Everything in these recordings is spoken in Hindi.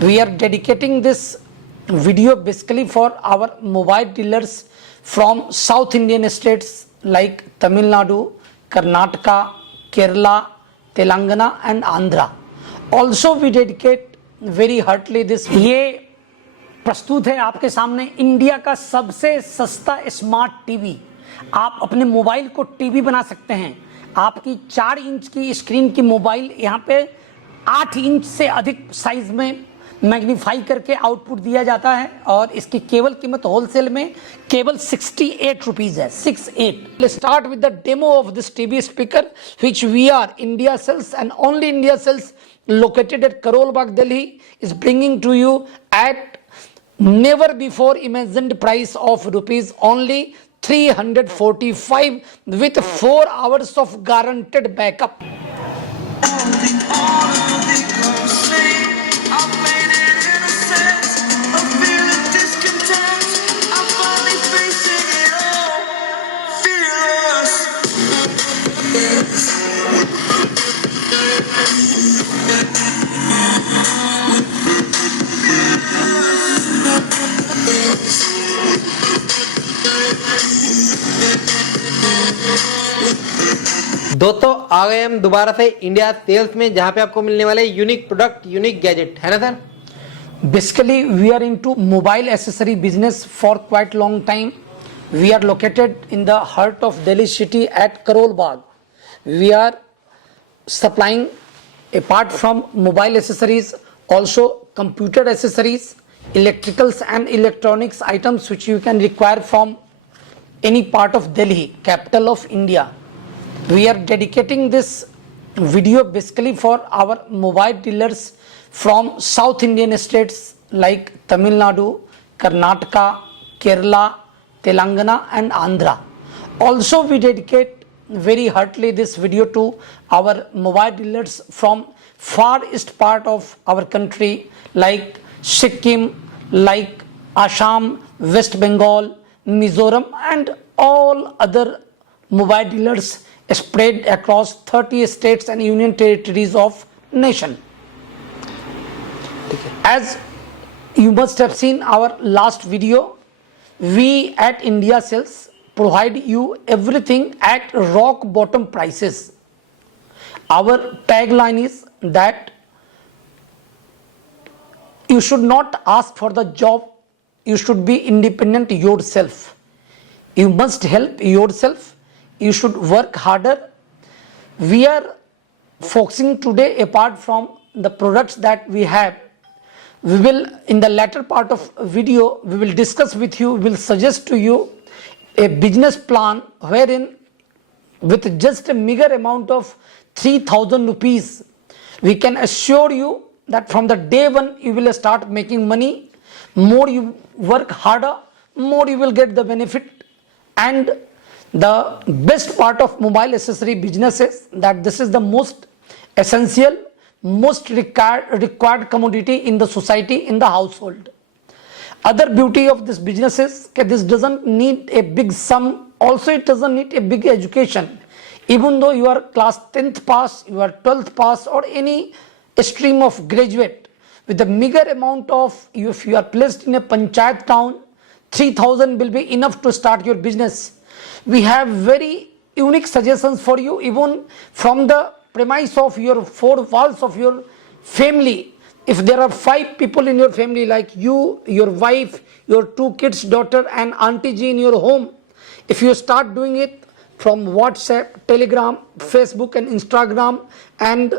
We are dedicating this video basically for our mobile dealers from South Indian states like Tamil Nadu, Karnataka, Kerala, Telangana and Andhra. Also we dedicate very heartily this. ये प्रस्तुत है आपके सामने इंडिया का सबसे सस्ता स्मार्ट टीवी। आप अपने मोबाइल को टीवी बना सकते हैं। आपकी 4 इंच की स्क्रीन की मोबाइल यहाँ पे 8 इंच से अधिक साइज में मैग्नीफाई करके आउटपुट दिया जाता है और इसकी केवल कीमत होलसेल में केवल 68 रुपीज है। 68। Let's start with the demo of this TV speaker which we are India sells and only India sells located at Karol Bagh, Delhi is bringing to you at never before imagined price of rupees only 345 with 4 hours of guaranteed backup. दोस्तों आ गए हम दोबारा से इंडिया सेल्स में, जहां पे आपको मिलने वाले यूनिक प्रोडक्ट, यूनिक गैजेट, है ना sir? Basically we are into mobile accessory business for quite long time. We are located in the heart of Delhi city at Karol Bagh. We are supplying apart from mobile accessories also computer accessories, electricals and electronics items which you can require from any part of Delhi, capital of India. We are dedicating this video basically for our mobile dealers from South Indian states like Tamil Nadu, Karnataka, Kerala, Telangana and Andhra. Also we dedicate very heartily this video to our mobile dealers from far east part of our country like Sikkim, like Assam, West Bengal, Mizoram and all other mobile dealers spread across 30 states and union territories of nation. As you must have seen our last video, we at India Sales provide you everything at rock bottom prices. Our tagline is that you should not ask for the job, you should be independent yourself. You must help yourself, you should work harder. We are focusing today, apart from the products that we have, we will in the latter part of video we will discuss with you, we will suggest to you a business plan wherein with just a meager amount of 3000 rupees we can assure you that from the day one you will start making money. More you work harder, more you will get the benefit. And the best part of mobile accessory business is that this is the most essential, most required commodity in the society, in the household. Other beauty of this business is that this doesn't need a big sum, also it doesn't need a big education. Even though you are class 10th pass, you are 12th pass or any stream of graduate, with a meager amount of, if you are placed in a panchayat town, 3000 will be enough to start your business. We have very unique suggestions for you, even from the premise of your 4 walls of your family. If there are 5 people in your family like you, your wife, your 2 kids, daughter and auntie ji in your home, if you start doing it from WhatsApp, Telegram, Facebook and Instagram and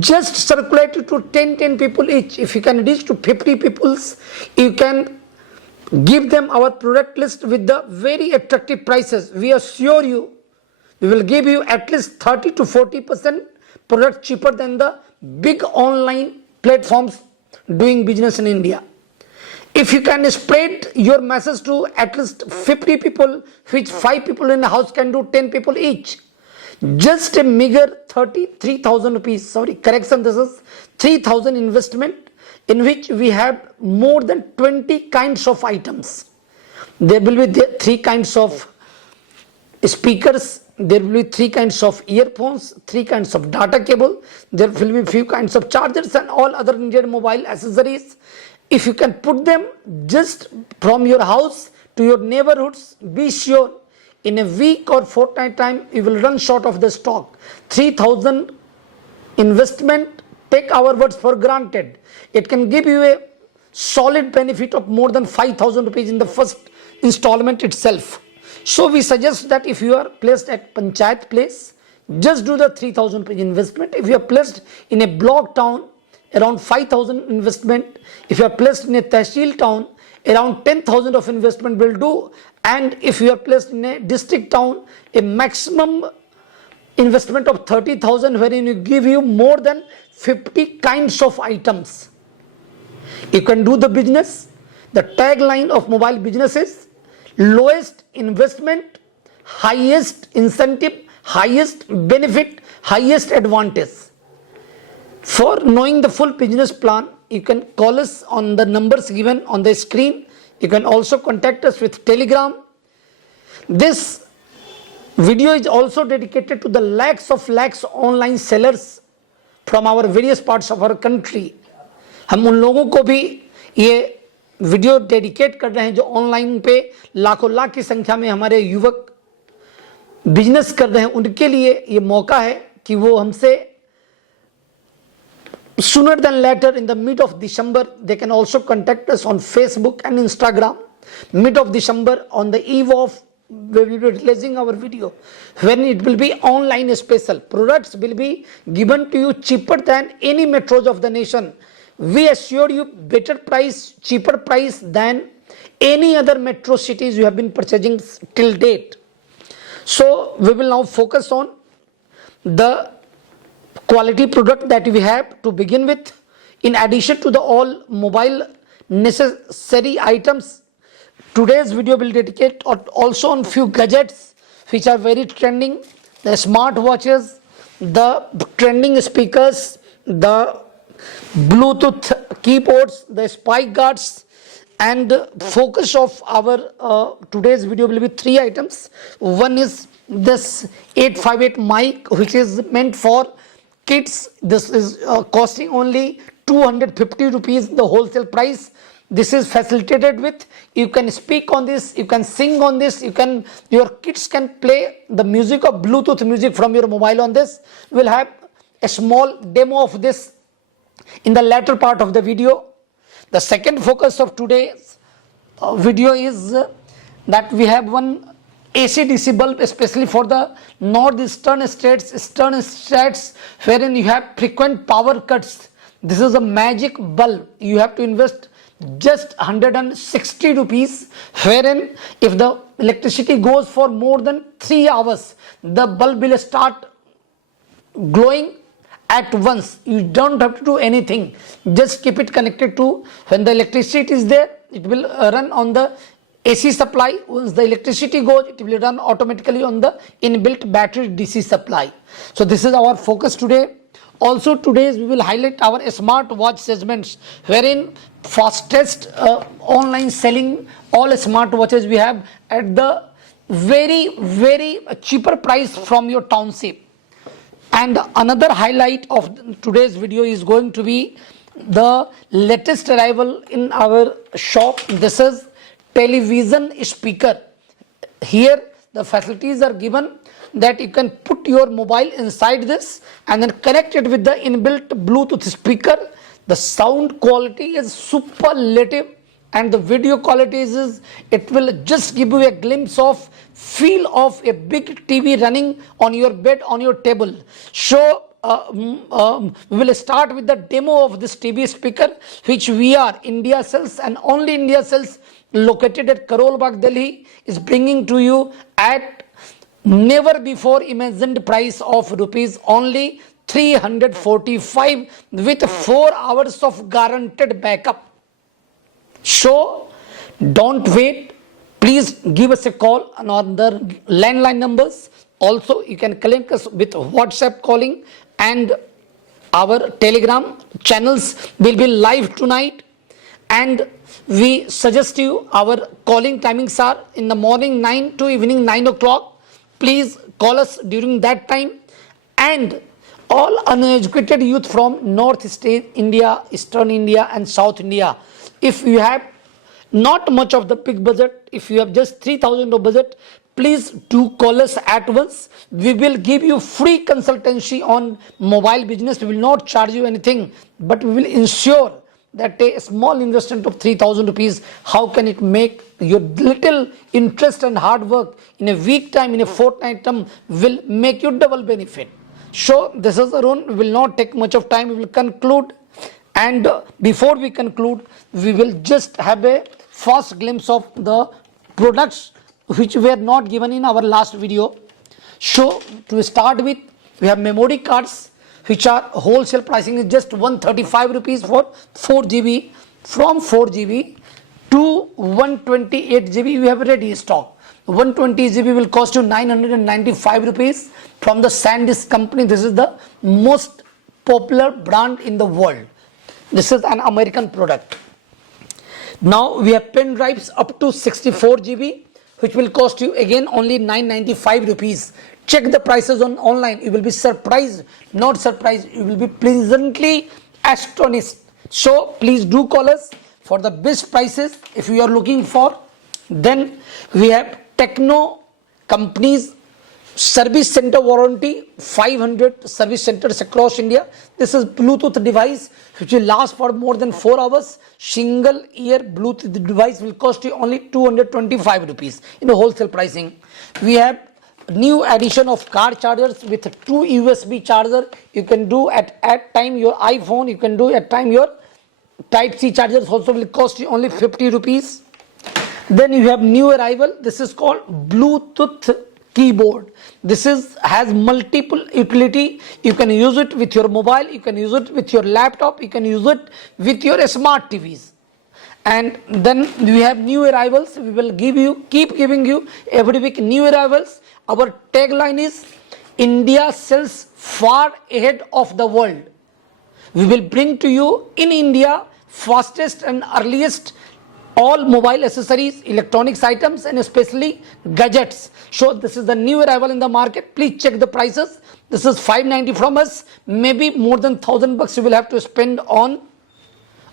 just circulate it to 10 people each. If you can reach to 50 people, you can give them our product list with the very attractive prices. We assure you, we will give you at least 30 to 40% product cheaper than the big online platforms doing business in India. If you can spread your message to at least 50 people, which 5 people in the house can do 10 people each. Just a meager 33,000 rupees, sorry, correction, this is 3,000 investment in which we have more than 20 kinds of items. There will be 3 kinds of speakers, there will be 3 kinds of earphones, 3 kinds of data cable, there will be few kinds of chargers and all other needed mobile accessories. If you can put them just from your house to your neighborhoods, be sure in a week or fortnight time you will run short of the stock. 3,000 investment, take our words for granted, it can give you a solid benefit of more than 5,000 rupees in the first installment itself. So we suggest that if you are placed at Panchayat place, just do the 3,000 rupees investment. If you are placed in a block town, around 5,000 investment. If you are placed in a Tehsil town, around 10,000 of investment will do. And if you are placed in a district town, a maximum investment of 30,000, wherein you give you more than 50 kinds of items. You can do the business. The tagline of mobile business is lowest investment, highest incentive, highest benefit, highest advantage. For knowing the full business plan, you can call us on the numbers given on the screen. You can also contact us with Telegram. This video is also dedicated to the lakhs online sellers from our various parts of our country. हम उन लोगों को भी ये वीडियो डेडिकेट कर रहे हैं जो ऑनलाइन पे लाखों लाख की संख्या में हमारे युवक बिजनेस कर रहे हैं. उनके लिए ये मौका है कि वो हमसे sooner than later in the mid of December they can also contact us on Facebook and Instagram. Mid of December, on the eve of we will be releasing our video, when it will be online special. Products will be given to you cheaper than any metros of the nation. We assure you better price, cheaper price than any other metro cities you have been purchasing till date. So we will now focus on the quality product that we have to begin with. In addition to the all mobile necessary items, today's video will dedicate also on few gadgets which are very trending: the smart watches, the trending speakers, the Bluetooth keyboards, the spike guards. And focus of our today's video will be 3 items. One is this 858 mic, which is meant for kids. This is costing only 250 rupees, the wholesale price. This is facilitated with, you can speak on this, you can sing on this, your kids can play the music of Bluetooth music from your mobile on this. We'll have a small demo of this in the latter part of the video. The second focus of today's video is that we have one AC/DC bulb, especially for the northeastern states, eastern states, wherein you have frequent power cuts. This is a magic bulb. You have to invest just 160 rupees, wherein if the electricity goes for more than 3 hours, the bulb will start glowing at once. You don't have to do anything. Just keep it connected to, when the electricity is there, it will run on the AC supply. Once the electricity goes, it will run automatically on the inbuilt battery DC supply. So this is our focus today. Also today we will highlight our smart watch segments, wherein fastest online selling all smart watches we have at the very cheaper price from your township. And another highlight of today's video is going to be the latest arrival in our shop. This is television speaker. Here the facilities are given that you can put your mobile inside this and then connect it with the inbuilt Bluetooth speaker. The sound quality is superlative and the video quality is, it will just give you a glimpse of feel of a big TV running on your bed, on your table. So we will start with the demo of this TV speaker, which we are India Cells and only India Cells, located at Karol Bagh, Delhi, is bringing to you at never before imagined price of rupees only 345 with 4 hours of guaranteed backup. So don't wait. Please give us a call on the landline numbers. Also, you can connect us with WhatsApp calling, and our Telegram channels will be live tonight. And we suggest you, our calling timings are in the morning 9 to evening 9 o'clock. Please call us during that time. And all uneducated youth from North State India, Eastern India and South India, if you have not much of the big budget, if you have just 3,000 of budget, please do call us at once. We will give you free consultancy on mobile business. We will not charge you anything, but we will ensure that a small investment of 3,000 rupees, how can it make your little interest and hard work in a week time, in a fortnight time, will make you double benefit. So this is Arun. We will not take much of time. We will conclude. And before we conclude, we will just have a fast glimpse of the products which were not given in our last video. So to start with, we have memory cards which are wholesale pricing is just 135 rupees for 4 GB. From 4 GB to 128 GB we have ready stock. 120 GB will cost you 995 rupees from the SanDisk company. This is the most popular brand in the world. This is an American product. Now we have pen drives up to 64 GB which will cost you again only 995 rupees. Check the prices on online. You will be surprised, not surprised, you will be pleasantly astonished. So please do call us for the best prices if you are looking for. Then we have Techno companies service center warranty, 500 service centers across India. This is Bluetooth device which will last for more than 4 hours. Single ear Bluetooth device will cost you only 225 rupees in the wholesale pricing. We have new addition of car chargers with 2 USB charger. You can do at time your iPhone, you can do at time your Type-C chargers also will cost you only 50 rupees. Then you have new arrival. This is called Bluetooth keyboard. This has multiple utility. You can use it with your mobile, you can use it with your laptop, you can use it with your smart TVs. And then we have new arrivals. We will keep giving you every week new arrivals. Our tagline is India sells far ahead of the world. We will bring to you in India fastest and earliest all mobile accessories, electronics items and especially gadgets. So this is the new arrival in the market. Please check the prices. This is 590 from us. Maybe more than $1,000 you will have to spend on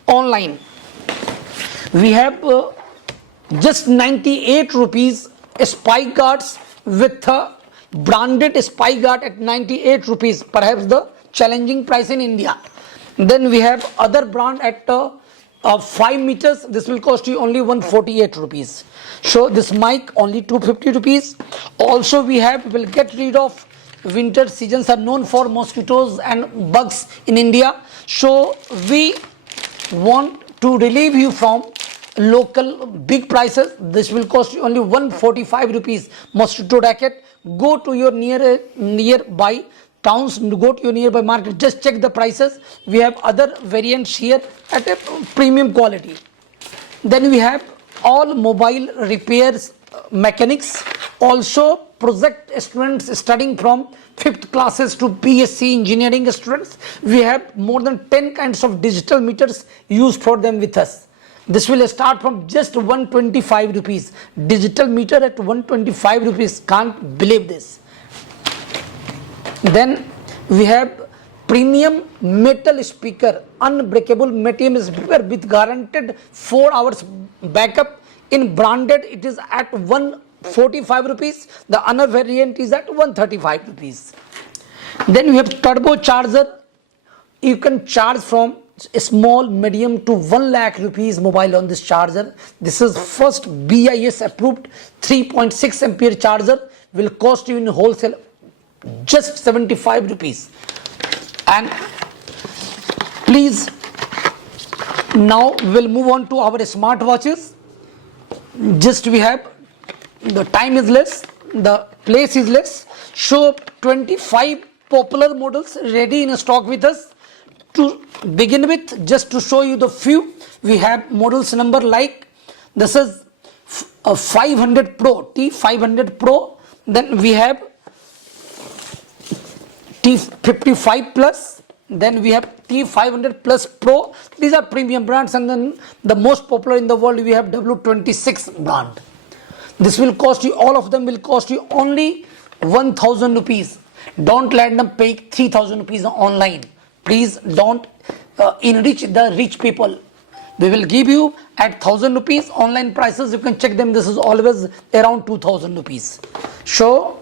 online. We have just 98 rupees spy guards with a branded spy guard at 98 rupees, perhaps the challenging price in India. Then we have other brand at 5 meters. This will cost you only 148 rupees. So this mic only 250 rupees. Also we will get rid of winter seasons are known for mosquitoes and bugs in India. So we want to relieve you from local big prices. This will cost you only 145 rupees. Mosquito racket. Go to your nearby towns, go to your nearby market, just check the prices. We have other variants here at a premium quality. Then we have all mobile repairs mechanics, also project students studying from 5th classes to BSc engineering students. We have more than 10 kinds of digital meters used for them with us. This will start from just 125 rupees. Digital meter at 125 rupees. Can't believe this. Then we have premium metal speaker, unbreakable metal speaker with guaranteed 4 hours backup. In branded it is at 145 rupees. The other variant is at 135 rupees. Then we have turbo charger. You can charge from small, medium to 1 lakh rupees mobile on this charger. This is first BIS approved 3.6 ampere charger. Will cost you in wholesale just 75 rupees. And please, now we'll move on to our smartwatches. Just we have, the time is less, the place is less. So 25 popular models ready in stock with us. To begin with, just to show you the few, we have models number like this is a 500 Pro, T500 Pro. Then we have T55 Plus, then we have T500 Plus Pro. These are premium brands, and then the most popular in the world we have W26 brand. This will cost you, all of them will cost you only 1,000 rupees. Don't let them pay 3,000 rupees online. Please don't enrich the rich people. We will give you at 1,000 rupees. Online prices, you can check them. This is always around 2,000 rupees. So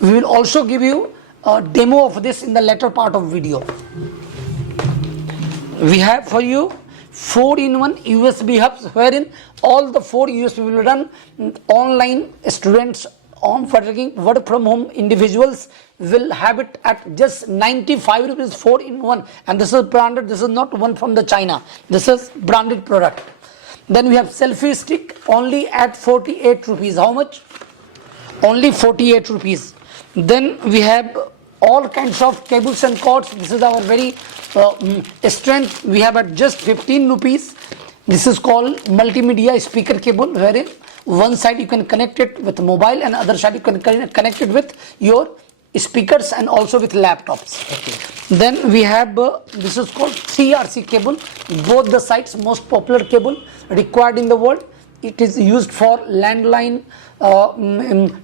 we will also give you a demo of this in the later part of video. We have for you 4-in-1 USB hubs, wherein all the 4 USB will run online. Students on work from home individuals will have it at just 95 rupees 4-in-1, and this is branded. This is not one from the China. This is branded product. Then we have selfie stick only at 48 rupees. How much? Only 48 rupees. Then we have all kinds of cables and cords. This is our very strength. We have at just 15 rupees. This is called multimedia speaker cable, wherein one side you can connect it with mobile and other side you can connect it with your speakers and also with laptops. Okay. Then we have this is called 3RC cable. Both the sides, most popular cable required in the world. It is used for landline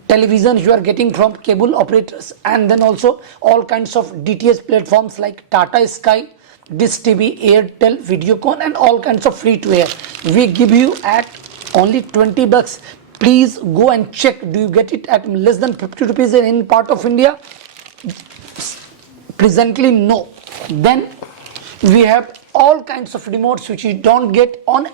television you are getting from cable operators, and then also all kinds of DTH platforms like Tata Sky, Dish TV, Airtel, Videocon, and all kinds of free to air. We give you at only 20 bucks. Please go and check. Do you get it at less than 50 rupees in any part of India? Presently, no. Then we have all kinds of remotes which you don't get on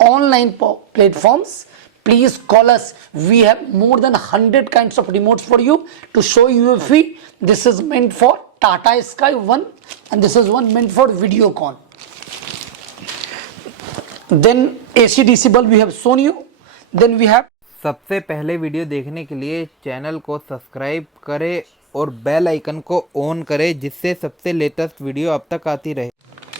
online platforms. Please call us. We have more than 100 kinds of remotes for you to show you free. This is meant for Tata Sky one, and this is one meant for Videocon. Then AC DC bulb we have shown you. Then we have सबसे पहले वीडियो देखने के लिए चैनल को सब्सक्राइब करें और बेल आइकन को ऑन करें, जिससे सबसे लेटेस्ट वीडियो अब तक आती रहे।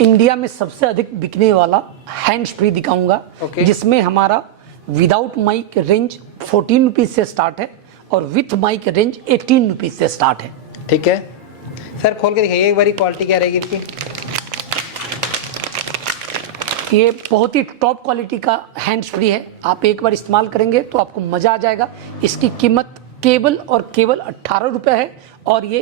इंडिया में सबसे अधिक बिकने वाला हैंड्स फ्री दिखाऊंगा। जिसमें हमारा विदाउट माइक रेंज 14 रुपीज से स्टार्ट है और विथ माइक रेंज 18 रुपीज से स्टार्ट है। ठीक है सर, खोल के दिखाइए एक बारी, क्वालिटी क्या रहेगी इसकी। ये बहुत ही टॉप क्वालिटी का हैंड्स फ्री है। आप एक बार इस्तेमाल करेंगे तो आपको मजा आ जाएगा। इसकी कीमत केवल 18 रुपए है और ये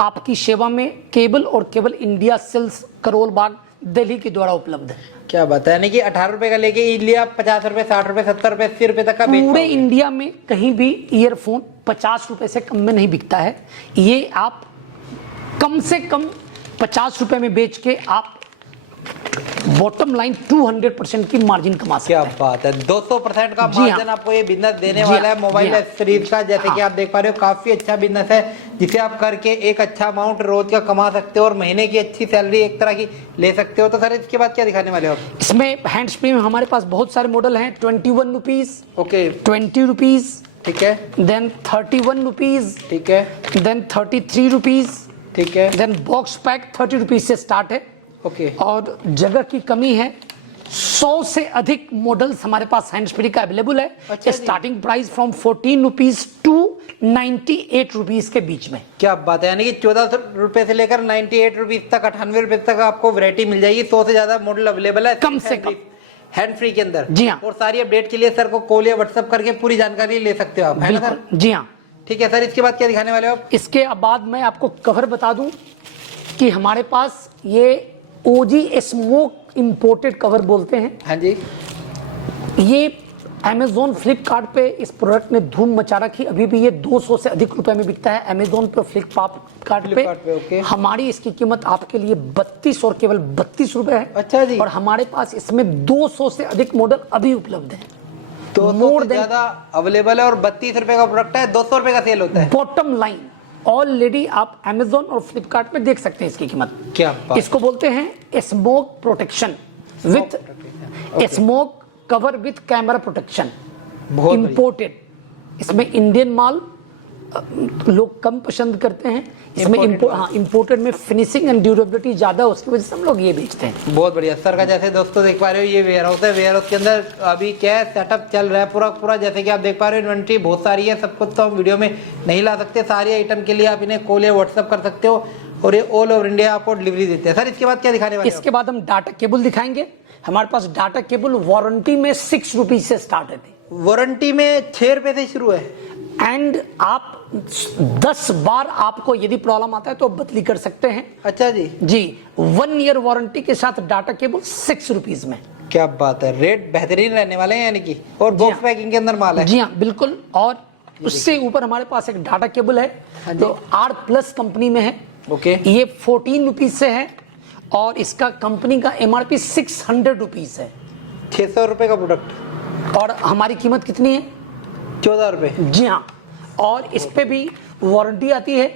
आपकी सेवा में केबल और cable India sales Karol Bagh Delhi के द्वारा उपलब्ध है। क्या बात है, यानी कि 18 रुपए का लेके इजीली आप 50 रुपए, 60 रुपए, 70 रुपए, 80 रुपए तक का बेच पूरे इंडिया में कहीं भी ईयरफोन 50 रुपए से कम में नहीं बिकता है। ये आप कम से कम 50 रुपए में बेच के आप बॉटम लाइन 200% की मार्जिन कमा सकते हैं। क्या बात है, 200% का मार्जिन आपको ये बिजनेस देने वाला है मोबाइल एक्सेसरीज का। जैसे कि आप देख पा रहे हो, काफी अच्छा बिजनेस है जिसे आप करके एक अच्छा अमाउंट रोज का कमा सकते हो और महीने की अच्छी सैलरी एक तरह की ले सकते हो। तो सर इसके बाद क्या दिखाने वाले हो आप? इसमें हैंड्स फ्री में हमारे पास बहुत सारे मॉडल हैं। 21 रुपीज, ओके, 20 रुपीज, ठीक है, देन 31 रुपीज, ठीक है, देन 33 रुपीज, ठीक है, देन बॉक्स पैक 30 रुपीज से स्टार्ट है। ओके। और जगह की कमी है, 100 से अधिक मॉडल्स हमारे पास हैंड्स फ्री का अवेलेबल है। अच्छा, starting price from 14 rupees to 98 rupees के बीच में। क्या बात है, यानी कि 14 रुपए से लेकर 98 रुपीज तक, 98 रुपए तक आपको वैरायटी मिल जाएगी। 100 से ज्यादा मॉडल अवेलेबल है कम से कम हैंड फ्री के अंदर। जी हाँ। और सारी अपडेट के लिए सर को कॉल या व्हाट्सएप करके पूरी जानकारी ले सकते हो आप, है ना सर? जी हाँ। ठीक है सर, इसके बाद क्या दिखाने वाले हो आप? इसके बाद मैं आपको कवर बता दूं कि हमारे पास ये ओजी स्मोक इंपोर्टेड कवर बोलते हैं। हाँ जी। ये अमेजोन फ्लिपकार्ट पे इस प्रोडक्ट ने धूम मचा रखी। अभी भी ये 200 से अधिक रुपए में बिकता है अमेजोन पे, फ्लिपकार्ट पे। ओके। हमारी इसकी कीमत आपके लिए 32 और केवल 32 रुपए है। अच्छा जी। और हमारे पास इसमें 200 से अधिक मॉडल अभी उपलब्ध है। तो मोर ज्यादा अवेलेबल है और 32 रुपए का प्रोडक्ट है, 200 रुपए का सेल होता है। बॉटम लाइन ऑलरेडी आप अमेजोन और फ्लिपकार्ट में देख सकते हैं इसकी कीमत। क्या बात। इसको बोलते हैं smoke protection with smoke cover with camera protection, imported. इसमें इंडियन माल लोग कम पसंद करते हैं। इसमें इंपोर्टेड में फिनिशिंग एंड ड्यूरेबिलिटी ज्यादा है, उसकी वजह से हम लोग ये बेचते हैं। बहुत बढ़िया सर का, जैसे दोस्तों देख पा रहे हो ये वेयर हाउस है। वेयर हाउस के अंदर अभी क्या है, सेटअप चल रहा है पूरा। जैसे कि आप देख पा रहे हो इन्वेंट्री बहुत सारी है, सब कुछ तो हम वीडियो में नहीं ला सकते। सारी आइटम के लिए आप इन्हें कॉल या व्हाट्सएप कर सकते हो और ये ऑल ओवर इंडिया आपको डिलीवरी देते हैं। सर इसके बाद क्या दिखाने वाले? इसके बाद हम डाटा केबल दिखाएंगे। हमारे पास डाटा केबल वारंटी में 6 रुपीज से स्टार्ट है। वारंटी में 6 रुपए से शुरू है। एंड आप 10 बार आपको यदि प्रॉब्लम आता है तो बदली कर सकते हैं। अच्छा जी। जी 1 ईयर वारंटी के साथ डाटा केबल 6 रुपीज में। क्या बात है, रेट बेहतरीन रहने वाले हैं यानी कि, और बॉक्स पैकिंग के अंदर माल है। जी हाँ बिल्कुल। और उससे ऊपर हमारे पास एक डाटा केबल है जो आर प्लस कंपनी में है। ओके। ये 14 रुपीज से है और इसका कंपनी का एमआरपी 600 रुपीज है। 600 रुपए का प्रोडक्ट और हमारी कीमत कितनी है? 14 रुपए। जी हाँ। और इस पे भी वारंटी आती है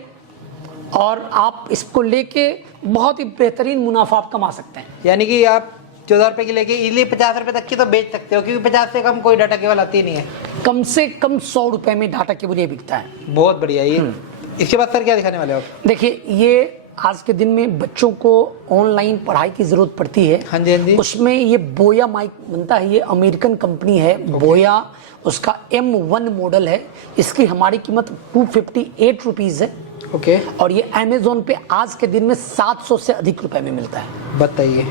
और आप इसको लेके बहुत ही बेहतरीन मुनाफा आप कमा सकते हैं। यानी कि आप 14 रुपए की लेके इजीली 50 रुपए तक की तो बेच सकते हो, क्योंकि 50 से कम कोई डाटा केबल आती नहीं है। कम से कम 100 रुपए में डाटा केबल ये बिकता है। बहुत बढ़िया। ये इसके बाद सर क्या दिखाने वाले हो आप? देखिए ये आज के दिन में बच्चों को ऑनलाइन पढ़ाई की जरूरत पड़ती है। हाँ जी हाँ जी। उसमें ये बोया माइक बनता है। ये अमेरिकन कंपनी है बोया, उसका M1 मॉडल है। इसकी हमारी कीमत 258 रुपीज है। ओके। और ये अमेजोन पे आज के दिन में 700 से अधिक रुपए में मिलता है। बताइए।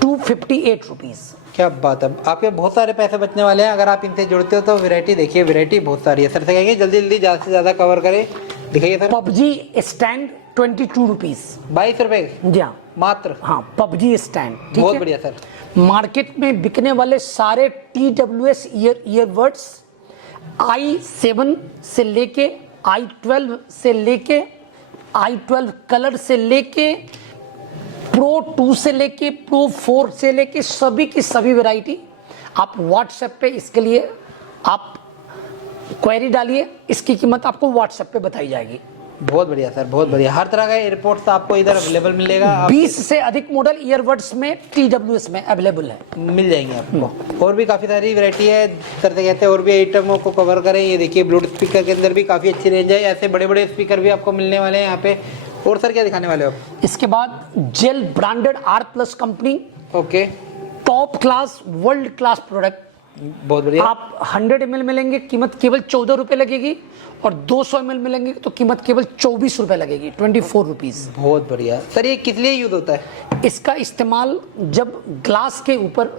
258 रुपीज। क्या बात है, आपके बहुत सारे पैसे बचने वाले हैं अगर आप इनसे जुड़ते हो तो। वैरायटी देखिए, वैरायटी बहुत सारी है। सर से कहेंगे जल्दी जल्दी ज़्यादा से ज़्यादा कवर करें। दिखाइए सर। PUBG stand 22 rupees. 22 रुपए जी हाँ मात्र। हाँ पबजी स्टैंड। बहुत बढ़िया सर। मार्केट में बिकने वाले सारे TWS ईयरबड्स i7 से लेके i12 से लेके i12 कलर से लेके Pro 2 से लेके Pro 4 से लेके सभी की सभी वैरायटी आप व्हाट्सएप पे इसके लिए आप क्वेरी डालिए। इसकी कीमत आपको व्हाट्सएप पे बताई जाएगी। बहुत बढ़िया सर, बहुत बढ़िया। हर तरह का एयरपोर्ट्स आपको इधर अवेलेबल मिलेगा। 20 से अधिक मॉडल ईयरबड्स में TWS में अवेलेबल है, मिल जाएंगे आपको। और भी काफ़ी सारी वैरायटी है सर से कहते हैं, और भी आइटमों को कवर करें। ये देखिए ब्लूटूथ स्पीकर के अंदर भी काफ़ी अच्छी रेंज है। ऐसे बड़े बड़े स्पीकर भी आपको मिलने वाले हैं यहाँ पे। और सर क्या दिखाने वाले हो आप? इसके बाद gel branded R plus company, okay. Top class world class product. बहुत बढ़िया। आप 100 ml मिलेंगे, कीमत केवल 14 रुपए लगेगी। और 200 ml मिलेंगे तो कीमत केवल 24 रुपए लगेगी, 24 रुपीज। बहुत बढ़िया सर। ये किस लिए यूज होता है? इसका इस्तेमाल जब ग्लास के ऊपर,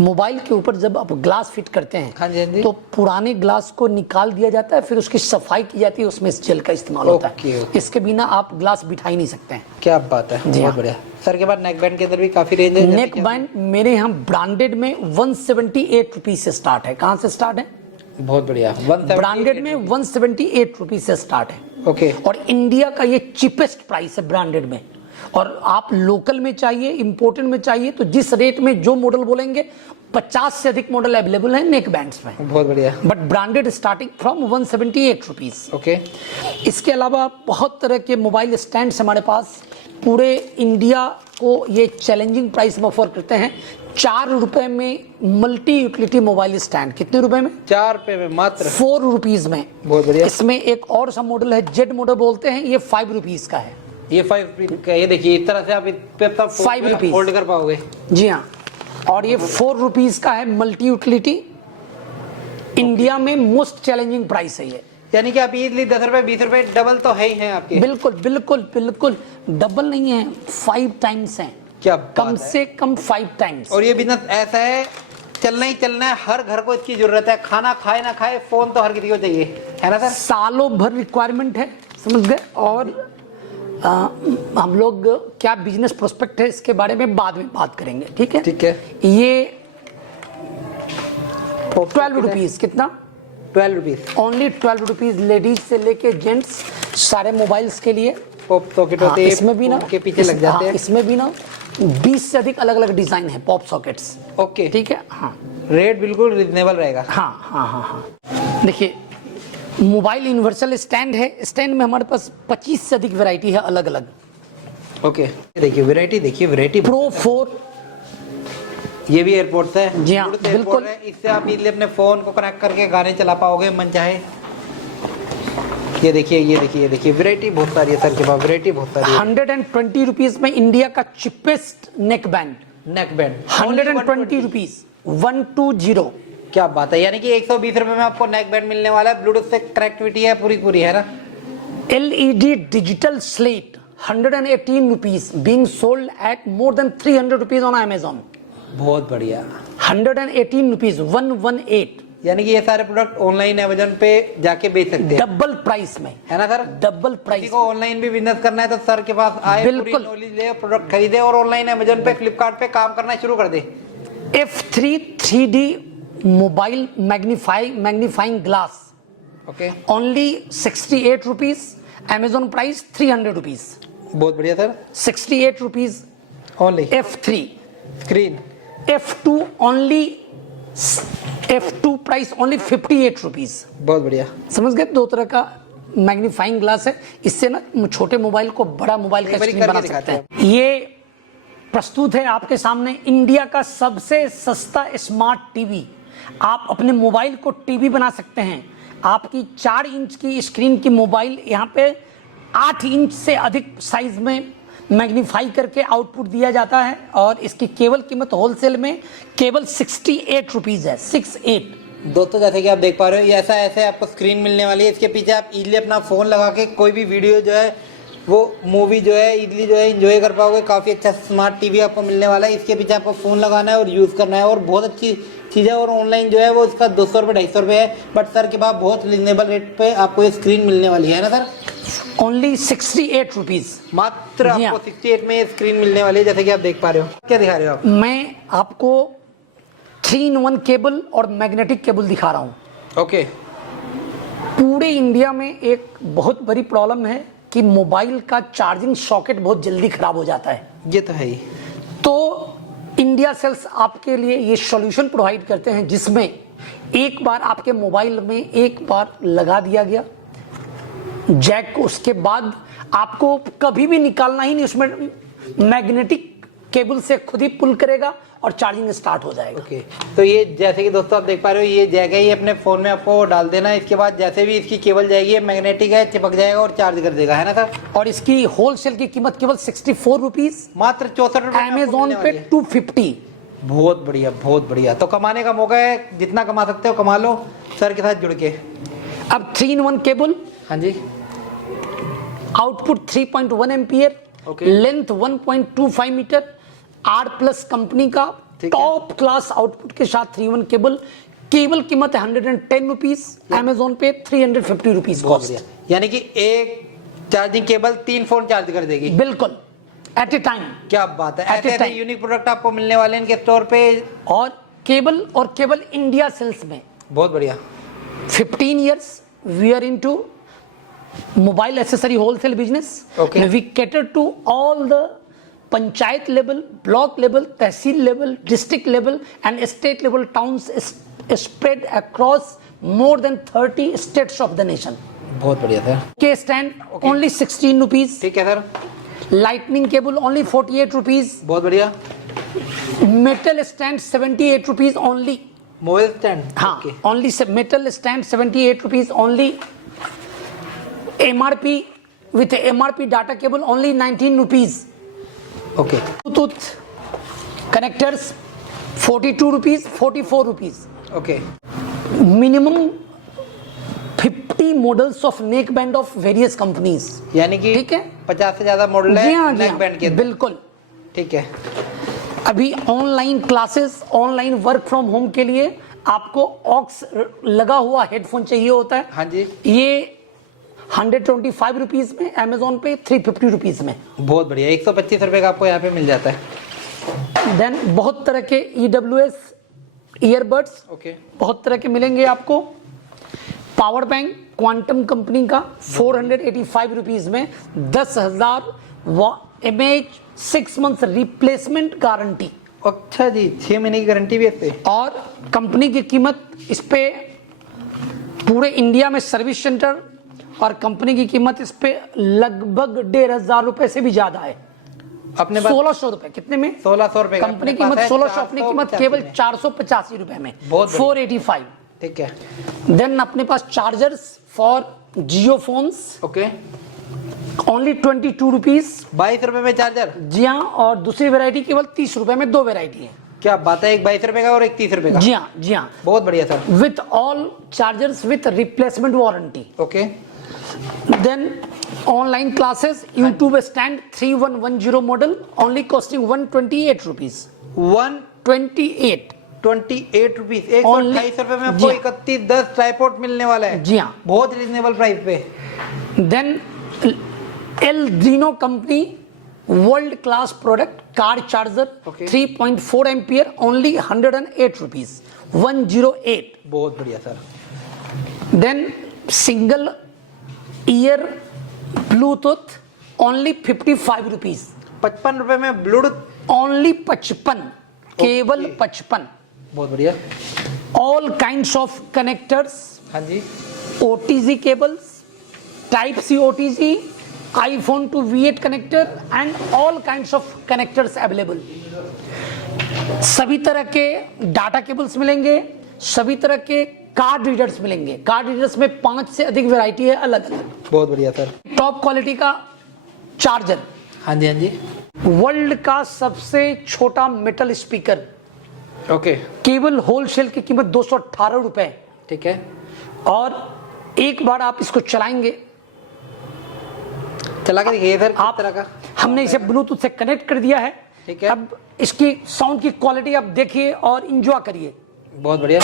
मोबाइल के ऊपर जब आप ग्लास फिट करते हैं, हाँ जी हाँ जी। तो पुराने ग्लास को निकाल दिया जाता है, फिर उसकी सफाई की जाती है, उसमें इस जेल का इस्तेमाल होता है। इसके बिना आप ग्लास बिठा ही नहीं सकते हैं। क्या बात है, बहुत बढ़िया। सर के बाद नेक बैंड के अंदर भी काफी रेंज है। नेक बैंड मेरे यहाँ ब्रांडेड में 178 रुपीज से स्टार्ट है। कहाँ से स्टार्ट है? बहुत बढ़िया। ब्रांडेड में 178 रुपीज से स्टार्ट है। ओके। और इंडिया का ये चीपेस्ट प्राइस है ब्रांडेड में। और आप लोकल में चाहिए, इंपोर्टेड में चाहिए, तो जिस रेट में जो मॉडल बोलेंगे 50 से अधिक मॉडल अवेलेबल है नेक बैंड्स में। बहुत बढ़िया। But branded starting from 178 rupees. Okay. इसके अलावा बहुत तरह के मोबाइल स्टैंड्स हमारे पास पूरे इंडिया को ये चैलेंजिंग प्राइस में ऑफर करते हैं। 4 रुपए में मल्टी यूटिलिटी मोबाइल स्टैंड। कितने रुपए में? 4 रुपए में मात्र। 4 रुपीज में। बहुत बढ़िया। इसमें एक और सा मॉडल है, जेड मॉडल बोलते हैं, ये 5 रुपीज का है। ये 5 रुपीज का। ये देखिए इस तरह से आप 5 रुपीज होल्ड कर पाओगे। जी हाँ। और ये 4 रुपीज का है मल्टी यूटिलिटी। इंडिया में मोस्ट चैलेंजिंग प्राइस है ये। यानी कि आप इजीली 10 रुपए 20 रुपए डबल तो है ही है आपके। बिल्कुल बिल्कुल बिल्कुल डबल नहीं है, 5 टाइम्स है। क्या कम से कम 5 टाइम्स। और ये बिजनेस ऐसा है, चलना ही चलना है। हर घर को इसकी जरूरत है। खाना खाए ना खाए, फोन तो हर किसी को चाहिए, है ना सर? सालों भर रिक्वायरमेंट है, समझ गए। और हम लोग क्या बिजनेस प्रोस्पेक्ट है इसके बारे में बाद में बात करेंगे, ठीक है? ठीक है। ये 12 रुपीज। कितना? 12 रुपीज। Only 12 rupees. लेडीज से लेके जेंट्स सारे मोबाइल्स के लिए पॉप सॉकेट होते हैं। इसमें भी ना के पीछे लग जाते हैं। इसमें भी ना 20 से अधिक अलग अलग डिजाइन है पॉप सॉकेट्स। ओके ठीक है। हाँ, रेट बिल्कुल रिजनेबल रहेगा। हाँ हाँ हाँ हाँ। देखिए मोबाइल यूनिवर्सल स्टैंड है। स्टैंड में हमारे पास 25 से अधिक वैरायटी है अलग अलग। ओके। देखिए वैरायटी, देखिए वैरायटी। Pro 4। ये भी एयरपोर्ट्स है। जी हाँ बिल्कुल। इससे आप इजीली अपने फोन को कनेक्ट करके गाने चला पाओगे मन चाहे। ये देखिए, ये देखिए, ये देखिए वैरायटी बहुत सारी है सर के पास। वैरायटी बहुत सारी है। 120 रुपीज में इंडिया का cheapest neck band. Neck band 120 rupees. 120। क्या बात है। यानी कि 120 रुपए में आपको नेक बैंड मिलने वाला है। ब्लूटूथ से कनेक्टिविटी है पूरी पूरी, है ना? LED digital slate 118 rupees being sold at more than 300 rupees on Amazon। बहुत बढ़िया। 118 रुपीज 118। यानी कि ये सारे प्रोडक्ट ऑनलाइन अमेजन पे जाके बेच सकते हैं डबल प्राइस में, है ना सर। डबल किसी प्राइस। को ऑनलाइन भी बिजनेस करना है तो सर के पास आए, पूरी बिल्कुल। नॉलेज ले, प्रोडक्ट खरीदे और ऑनलाइन अमेजन पे, फ्लिपकार्ट पे काम करना शुरू कर दे। F3 3D mobile magnifying glass okay, only 68 rupees, Amazon price 300 rupees. बहुत बढ़िया sir. 68 rupees only F3। Screen F2 only, F2 price only 58 rupees. बहुत बढ़िया। समझ गए, दो तरह का मैग्नीफाइंग ग्लास है, इससे ना छोटे मोबाइल को बड़ा मोबाइल का एक बारी स्क्रीन बना करके सकते दिखाते हैं। ये प्रस्तुत है आपके सामने इंडिया का सबसे सस्ता स्मार्ट टीवी। आप अपने मोबाइल को टीवी बना सकते हैं। आपकी 4 इंच की स्क्रीन की मोबाइल यहाँ पे 8 इंच से अधिक साइज में मैग्नीफाई करके आउटपुट दिया जाता है और इसकी केवल कीमत होलसेल में केवल 68 रुपीज है, 68। दोस्तों जैसे कि आप देख पा रहे हो, ये ऐसे आपको स्क्रीन मिलने वाली है। इसके पीछे आप इजीली अपना फोन लगा के कोई भी वीडियो जो है, वो मूवी जो है, इजीली जो है एंजॉय कर पाओगे। काफी अच्छा स्मार्ट टीवी आपको मिलने वाला है। इसके पीछे आपको फोन लगाना है और यूज करना है और बहुत अच्छी चीज़ है। और ऑनलाइन जो है वो इसका 200 रुपये 250 रुपये है, बट सर के पास बहुत रिजनेबल रेट पे आपको ये स्क्रीन मिलने वाली है ना सर। Only 68 rupees. मात्र जी हाँ। आपको 68 में ये स्क्रीन मिलने वाली है, जैसे कि आप देख पा रहे हो। क्या दिखा रहे हो आप? मैं आपको 3-in-1 केबल और मैग्नेटिक केबल दिखा रहा हूँ। ओके, पूरे इंडिया में एक बहुत बड़ी प्रॉब्लम है कि मोबाइल का चार्जिंग सॉकेट बहुत जल्दी खराब हो जाता है। ये तो है ही। तो इंडिया सेल्स आपके लिए ये सॉल्यूशन प्रोवाइड करते हैं, जिसमें एक बार आपके मोबाइल में एक बार लगा दिया गया जैक को, उसके बाद आपको कभी भी निकालना ही नहीं, उसमें मैग्नेटिक केबल से खुद ही पुल करेगा और चार्जिंग स्टार्ट हो जाएगा। ओके, तो ये जैसे कि दोस्तों आप देख पा रहे हो, ये जगह ही अपने फोन में आपको डाल देना है। इसके बाद जैसे भी इसकी केबल जाएगी, मैग्नेटिक है, चिपक जाएगा और चार्ज कर देगा, है ना सर। और इसकी होलसेल की कीमत केवल 64 रुपीज, मात्र 64 रुपये में आपको अमेजोन मिलने पे वाली है। 250। बहुत बढ़िया, बहुत बढ़िया। तो कमाने का मौका है, जितना कमा सकते हो कमा लो सर के साथ जुड़ के। अब 3-in-1 केबल, हाँ जी, output 3.1 ampere, Okay. Length 1.25 metre, R+ company का ठीक है। टॉप क्लास आउटपुट के साथ 3-in-1 केबल। केबल कीमत है 110 रुपीज, अमेजोन पे 350 रुपीज बहुत कॉस्ट। बढ़िया। यानी कि एक चार्जिंग केबल 3 फोन चार्ज कर देगी। बिल्कुल, एट ए टाइम। क्या बात है। At a ऐसे ऐसे time। यूनिक प्रोडक्ट आपको मिलने वाले हैं इनके स्टोर पे। और केबल इंडिया सेल्स में बहुत बढ़िया। 15 years we are into mobile accessory wholesale business. Okay. We cater to all the panchayat level, block level, tehsil level, district level and state level towns spread across more than 30 states of the nation. बहुत बढ़िया sir. K stand only 16 rupees. ठीक है sir, Lightning cable only 48 rupees. बहुत बढ़िया। Metal stand 78 rupees only. Mobile stand, हाँ, only metal stand 78 rupees only. MRP with MRP data cable only 19 rupees. Okay, Bluetooth connectors 42 rupees, 44 rupees. Okay, Minimum 50 models of neck band of various companies. यानी कि ठीक है। 50 से ज्यादा मॉडल जी हाँ, है जी नेक हाँ, बैंड के अंदर। बिल्कुल। ठीक है, अभी online classes, online work from home के लिए आपको ऑक्स लगा हुआ हेडफोन चाहिए होता है। हाँ जी, ये 125 रुपीज में, अमेजोन पे 350 रुपीज में। बहुत बढ़िया। 125 रुपए का आपको यहाँ पे मिल जाता है। देन बहुत तरह के EWS ईयरबड्स ओके, बहुत तरह के मिलेंगे आपको। पावर बैंक क्वांटम कंपनी का 485 रुपीज में, 10,000 mAh, 6 months रिप्लेसमेंट गारंटी। अच्छा जी, 6 महीने की गारंटी भी है इससे। और कंपनी की कीमत इस पे पूरे इंडिया में सर्विस सेंटर और कंपनी की कीमत इस पे लगभग 1,500 रुपए से भी ज्यादा है। अपने पास 1600 रुपए, कितने में? 1600 रुपए का कंपनी अपने की कीमत पास है, 1600, अपनी कीमत 485 केवल में। 485 रुपए में, बहुत बढ़िया। 485। ठीक है, देन अपने पास chargers for Jio phones okay, only 22 rupees. 22 रुपए में चार्जर। जी हाँ, और दूसरी वैरायटी केवल 30 रुपए में, 2 वैरायटी है। क्या बात है, एक 22 रुपए का और एक 30 रुपए का। जी हाँ, जी हाँ, बहुत बढ़िया sir. With all chargers with replacement warranty. Okay, Then online classes, YouTube stand 3110 model only costing 128 rupees. 128 28 28 rupees, 128 रुपए में आपको जी। 3110 ट्राइपॉड मिलने वाला है। जी हाँ। बहुत रीजनेबल प्राइस पे। देन एल्ड्रीनो company world class product car charger Okay. 3.4 ampere only 108 rupees 108। बहुत बढ़िया sir. Then single ear Bluetooth only 55 rupees 55 रुपए में ब्लूटूथ। ओनली 55 केवल 55। बहुत बढ़िया। ऑल काइंड्स ऑफ कनेक्टर्स हाँ जी। OTG cables, Type C OTG, iPhone to V8 connector and all kinds of connectors available. सभी तरह के डाटा केबल्स मिलेंगे, सभी तरह के कार्ड रीडर्स मिलेंगे। कार्ड रीडर्स में 5 से अधिक वैरायटी है अलग अलग। बहुत बढ़िया सर। टॉप क्वालिटी का चार्जर, हाँ जी हाँ जी। वर्ल्ड का सबसे छोटा मेटल स्पीकर, ओके केवल होलसेल की कीमत 218 रुपए। ठीक है। और एक बार आप इसको चलाएंगे, चला के दिखाइए सर किस आप तरह का। हमने इसे ब्लूटूथ से कनेक्ट कर दिया है। ठीक है। अब इसकी साउंड की क्वालिटी आप देखिए और एंजॉय करिए। बहुत बढ़िया।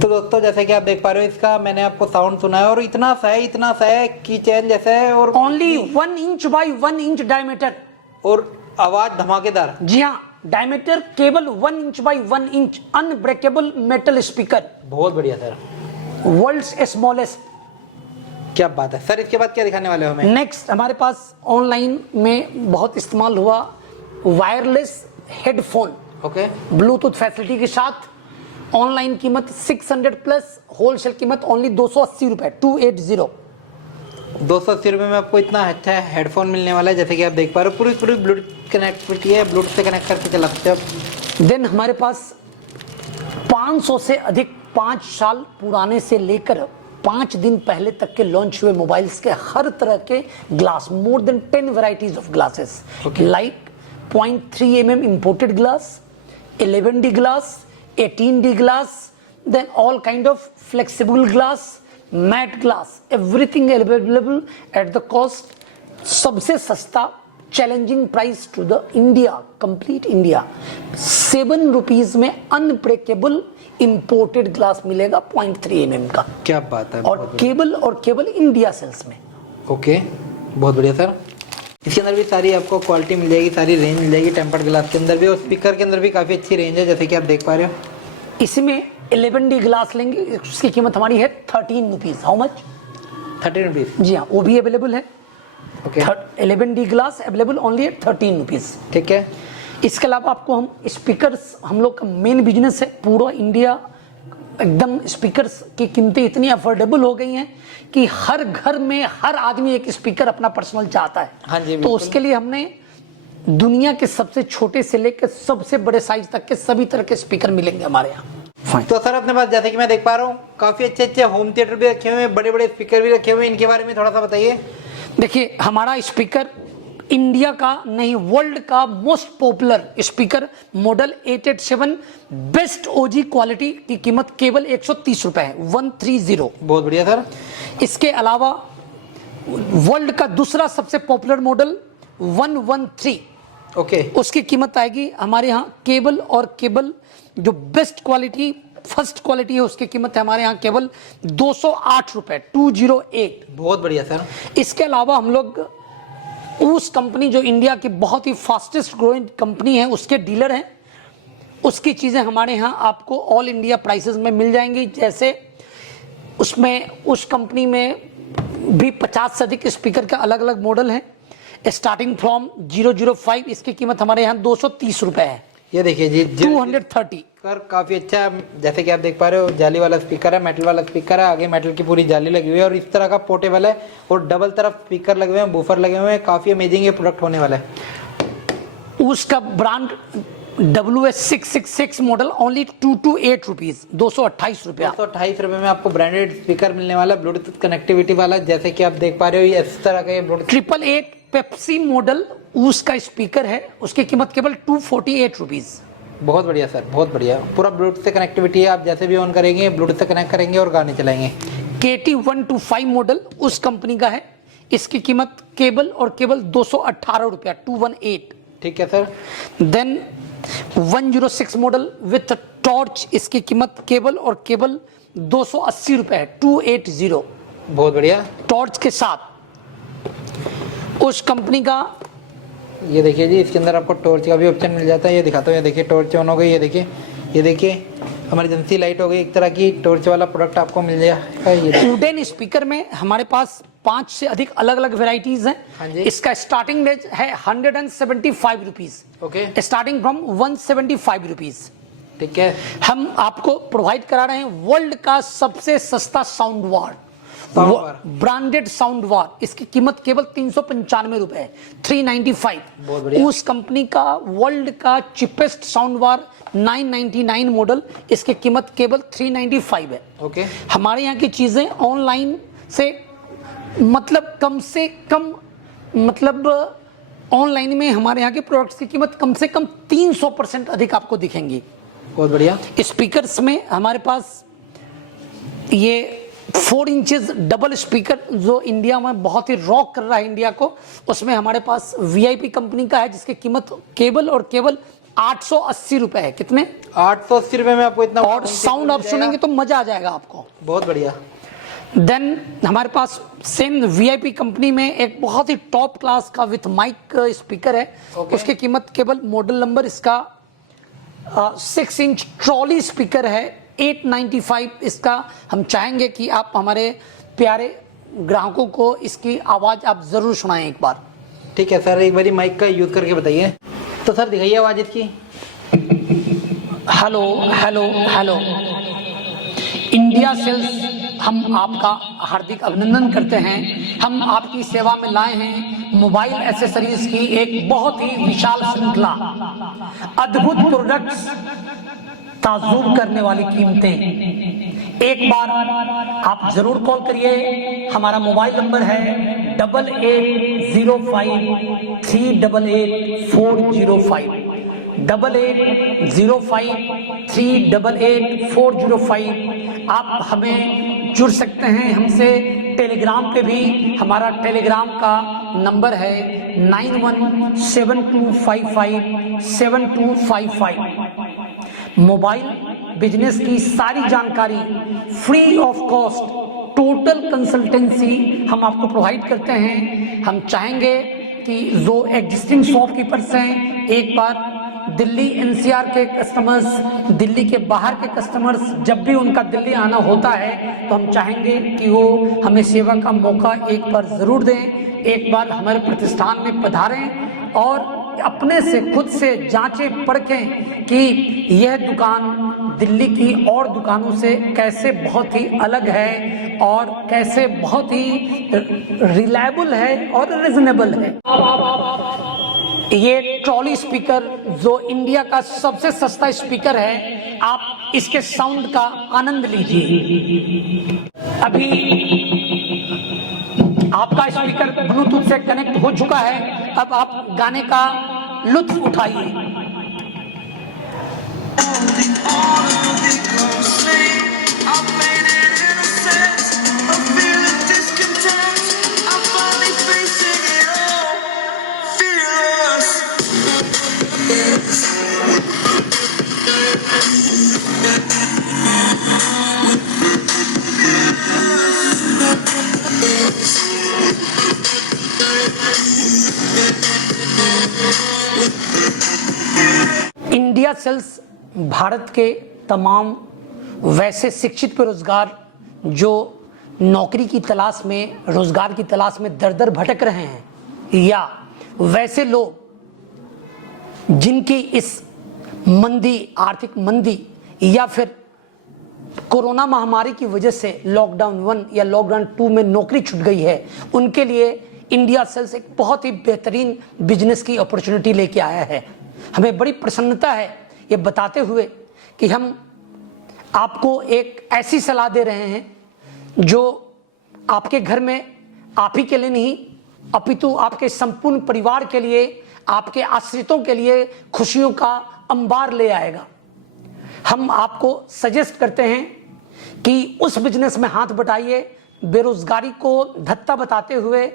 तो दोस्तों जैसे कि आप देख पा रहे हो, इसका मैंने आपको साउंड सुनाया और इतना सा है की चैन जैसा है और only 1 inch by 1 inch diameter. और आवाज धमाकेदार। जी हाँ, डायमीटर केवल 1 inch by 1 inch unbreakable metal speaker, बहुत बढ़िया सर। World's smallest. क्या बात है सर। इसके बाद क्या दिखाने वाले हो हमें? नेक्स्ट हमारे पास ऑनलाइन में बहुत इस्तेमाल हुआ wireless headphone, okay. Bluetooth facility के साथ। ऑनलाइन कीमत 600 प्लस, होलसेल कीमत ओनली 280 रुपए 280। 280 रुपये में आपको इतना अच्छा हेडफोन मिलने वाला है। जैसे कि आप देख पा रहे हो, पूरी ब्लूटूथ कनेक्टिविटी है, ब्लूटूथ से कनेक्ट करके चला सकते हो आप। देन हमारे पास 500 से अधिक 5 साल पुराने से लेकर 5 दिन पहले तक के लॉन्च हुए मोबाइल्स के हर तरह के glass, more than 10 varieties of glasses, like 0.3 mm imported glass, 11D glass, 18D glass, then all kind of flexible glass, matte glass, everything available at the cost सबसे सस्ता challenging price to the India, complete India. 7 rupees में अनब्रेकेबल इंपोर्टेड ग्लास मिलेगा 0.3 mm का। क्या बात है। और केवल इंडिया सेल्स में। ओके बहुत बढ़िया सर। इसके अंदर भी सारी आपको क्वालिटी मिल जाएगी, सारी रेंज मिल जाएगी टेम्पर्ड ग्लास के अंदर भी, और स्पीकर के अंदर भी काफ़ी अच्छी रेंज है जैसे कि आप देख पा रहे हो। इसमें 11D ग्लास लेंगे, उसकी कीमत हमारी है 13 रुपीज। How much? 13 रुपीज़। जी हाँ, वो भी अवेलेबल है। Okay 11D glass available only at 13 rupees. ठीक है। इसके अलावा आपको हम स्पीकर्स, हम लोग का मेन बिजनेस है पूरा इंडिया, एकदम स्पीकर्स की कीमतें इतनी अफोर्डेबल हो गई हैं कि हर घर में हर आदमी एक स्पीकर अपना पर्सनल चाहता है। हाँ जी, तो बिल्कुल। उसके लिए हमने दुनिया के सबसे छोटे से लेकर सबसे बड़े साइज तक के सभी तरह के स्पीकर मिलेंगे हमारे यहाँ। तो सर अपने पास जैसे कि मैं देख पा रहा हूँ काफ़ी अच्छे होम थिएटर भी रखे हुए हैं, बड़े बड़े स्पीकर भी रखे हुए हैं, इनके बारे में थोड़ा सा बताइए। देखिए, हमारा स्पीकर इंडिया का नहीं वर्ल्ड का most popular speaker model 887 best OG quality की कीमत केवल 130 रुपए है 130। बहुत बढ़िया सर। इसके अलावा वर्ल्ड का दूसरा सबसे पॉपुलर मॉडल 113, ओके उसकी कीमत आएगी हमारे यहाँ केबल और केबल जो बेस्ट क्वालिटी फर्स्ट क्वालिटी है उसकी कीमत है हमारे यहाँ केवल 208 रुपए 208। बहुत बढ़िया सर। इसके अलावा हम लोग उस कंपनी जो इंडिया की बहुत ही फास्टेस्ट ग्रोइंग कंपनी है उसके डीलर हैं, उसकी चीज़ें हमारे यहाँ आपको ऑल इंडिया प्राइसेस में मिल जाएंगी। जैसे उसमें उस कंपनी में भी 50 से अधिक स्पीकर के अलग अलग मॉडल हैं, स्टार्टिंग फ्रॉम 005। इसकी कीमत हमारे यहाँ 230 रुपए है। ये देखिए जी 230 सर काफ़ी अच्छा, जैसे कि आप देख पा रहे हो जाली वाला स्पीकर है, मेटल वाला स्पीकर है, आगे मेटल की पूरी जाली लगी हुई है और इस तरह का पोर्टेबल है और डबल तरफ स्पीकर लगे हुए हैं, बूफर लगे हुए हैं। काफ़ी अमेजिंग ये प्रोडक्ट होने वाला है। उसका brand WS666 model only 228 rupees 228 रुपया 228 रुपये में आपको ब्रांडेड स्पीकर मिलने वाला, ब्लूटूथ कनेक्टिविटी वाला। जैसे कि आप देख पा रहे हो ये इस तरह का ये ब्लूटूथ 888 पेप्सी मॉडल उसका स्पीकर है, उसकी कीमत केवल 248 रुपीज़। बहुत बढ़िया सर, बहुत बढ़िया। पूरा ब्लूटूथ से कनेक्टिविटी है, आप जैसे भी ऑन करेंगे ब्लूटूथ से कनेक्ट करेंगे और गाने चलाएंगे। KT 125 मॉडल उस कंपनी का है, इसकी कीमत केवल और केवल 218 रुपया, 218। ठीक है sir. Then 106 model with torch, इसकी कीमत केवल और केवल 280 रुपए है, 280। बहुत बढ़िया। टॉर्च के साथ उस कंपनी का, ये देखिए जी, इसके अंदर आपको टॉर्च का भी ऑप्शन मिल जाता है। ये दिखाता हूँ, ये देखिए टॉर्च ऑन हो गई। ये देखिए इमरजेंसी लाइट हो गई, एक तरह की टॉर्च वाला प्रोडक्ट आपको मिल जाएगा। ये वुडन स्पीकर में हमारे पास 5 से अधिक अलग अलग वेराइटीज हैं। हाँ जी। इसका स्टार्टिंग रेंज है 175 rupees, okay, starting from 175 rupees. ठीक है। हम आपको प्रोवाइड करा रहे हैं वर्ल्ड का सबसे सस्ता sound bar, branded sound bar. इसकी कीमत केवल 395 रुपए, 395। बहुत बढ़िया। उस कंपनी का वर्ल्ड का चिपेस्ट साउंड बार 999 मॉडल, इसकी कीमत केवल 395 है। ओके। हमारे यहाँ की चीजें ऑनलाइन से मतलब कम से कम, मतलब ऑनलाइन में हमारे यहाँ के प्रोडक्ट्स की कीमत कम से कम 300% अधिक आपको दिखेंगी। बहुत बढ़िया। स्पीकर्स में हमारे पास ये 4 इंचेस डबल स्पीकर जो इंडिया में बहुत ही रॉक कर रहा है इंडिया को, उसमें हमारे पास VIP कंपनी का है, जिसकी कीमत केवल और केवल 880 रुपए है। कितने? 880 रुपए में आपको इतना, और साउंड आप सुनेंगे तो मजा आ जाएगा आपको। बहुत बढ़िया। देन हमारे पास सेम VIP कंपनी में एक बहुत ही टॉप क्लास का विथ माइक स्पीकर है। Okay. उसकी कीमत केवल मॉडल नंबर इसका 6 इंच ट्रॉली स्पीकर है, 895 इसका। हम चाहेंगे कि आप हमारे प्यारे ग्राहकों को इसकी आवाज आप जरूर सुनाएं एक बार। ठीक है सर, एक बारी माइक का यूज करके बताइए। तो सर दिखाइए आवाज इसकी। Hello hello hello. India sales, हम आपका हार्दिक अभिनंदन करते हैं। हम आपकी सेवा में लाए हैं मोबाइल एसेसरीज की एक बहुत ही विशाल श्रृंखला, अद्भुत प्रोडक्ट्स, ताज्जुब करने वाली कीमतें। एक बार आप जरूर कॉल करिए। हमारा मोबाइल नंबर है 8805388405, 8805388405। आप हमें जुड़ सकते हैं हमसे टेलीग्राम पे भी। हमारा टेलीग्राम का नंबर है 9172557255। मोबाइल बिजनेस की सारी जानकारी free of cost, total consultancy हम आपको प्रोवाइड करते हैं। हम चाहेंगे कि जो एग्जिस्टिंग शॉपकीपर्स हैं, एक बार दिल्ली NCR के कस्टमर्स, दिल्ली के बाहर के कस्टमर्स, जब भी उनका दिल्ली आना होता है तो हम चाहेंगे कि वो हमें सेवा का मौका एक बार ज़रूर दें, एक बार हमारे प्रतिष्ठान में पधारें और अपने से खुद से जांचें परखें कि यह दुकान दिल्ली की और दुकानों से कैसे बहुत ही अलग है और कैसे बहुत ही रिलायबल है और रिजनेबल है। ये ट्रॉली स्पीकर जो इंडिया का सबसे सस्ता स्पीकर है, आप इसके साउंड का आनंद लीजिए। अभी आपका स्पीकर ब्लूटूथ से कनेक्ट हो चुका है, अब आप गाने का लुत्फ उठाइए। इंडिया सेल्स भारत के तमाम वैसे शिक्षित बेरोजगार जो नौकरी की तलाश में, रोजगार की तलाश में दर दर भटक रहे हैं, या वैसे लोग जिनकी इस मंदी, आर्थिक मंदी या फिर कोरोना महामारी की वजह से लॉकडाउन 1 या लॉकडाउन 2 में नौकरी छूट गई है, उनके लिए इंडिया सेल्स एक बहुत ही बेहतरीन बिजनेस की अपॉर्चुनिटी लेके आया है। हमें बड़ी प्रसन्नता है ये बताते हुए कि हम आपको एक ऐसी सलाह दे रहे हैं जो आपके घर में आप ही के लिए नहीं, अपितु आपके संपूर्ण परिवार के लिए, आपके आश्रितों के लिए खुशियों का अंबार ले आएगा। हम आपको सजेस्ट करते हैं कि उस बिजनेस में हाथ बटाइए, बेरोजगारी को धत्ता बताते हुए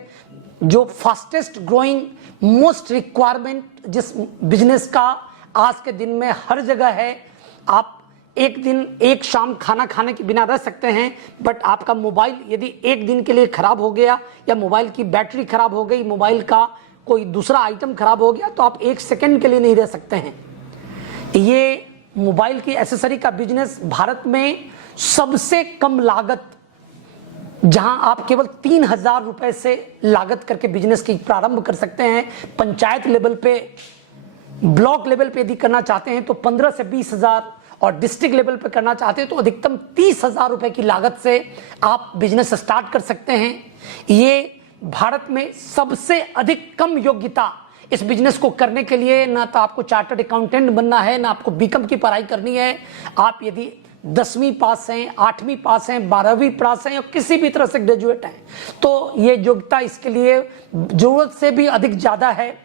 जो फास्टेस्ट ग्रोइंग मोस्ट रिक्वायरमेंट जिस बिजनेस का आज के दिन में हर जगह है। आप एक दिन एक शाम खाना खाने के बिना रह सकते हैं, बट आपका मोबाइल यदि एक दिन के लिए खराब हो गया या मोबाइल की बैटरी खराब हो गई, मोबाइल का कोई दूसरा आइटम खराब हो गया, तो आप एक सेकंड के लिए नहीं रह सकते हैं। ये मोबाइल की एसेसरी का बिजनेस भारत में सबसे कम लागत, जहां आप केवल 3,000 रुपए से लागत करके बिजनेस की प्रारंभ कर सकते हैं। पंचायत लेवल पे, ब्लॉक लेवल पे यदि करना चाहते हैं तो 15 से 20,000, और डिस्ट्रिक्ट लेवल पे करना चाहते हैं तो अधिकतम 30,000 रुपए की लागत से आप बिजनेस स्टार्ट कर सकते हैं। ये भारत में सबसे अधिक कम योग्यता इस बिजनेस को करने के लिए, ना तो आपको चार्टर्ड अकाउंटेंट बनना है, ना आपको बीकॉम की पढ़ाई करनी है। आप यदि 10वीं पास हैं, 8वीं पास हैं, 12वीं पास हैं या किसी भी तरह से ग्रेजुएट हैं, तो ये योग्यता इसके लिए जरूरत से भी अधिक ज्यादा है।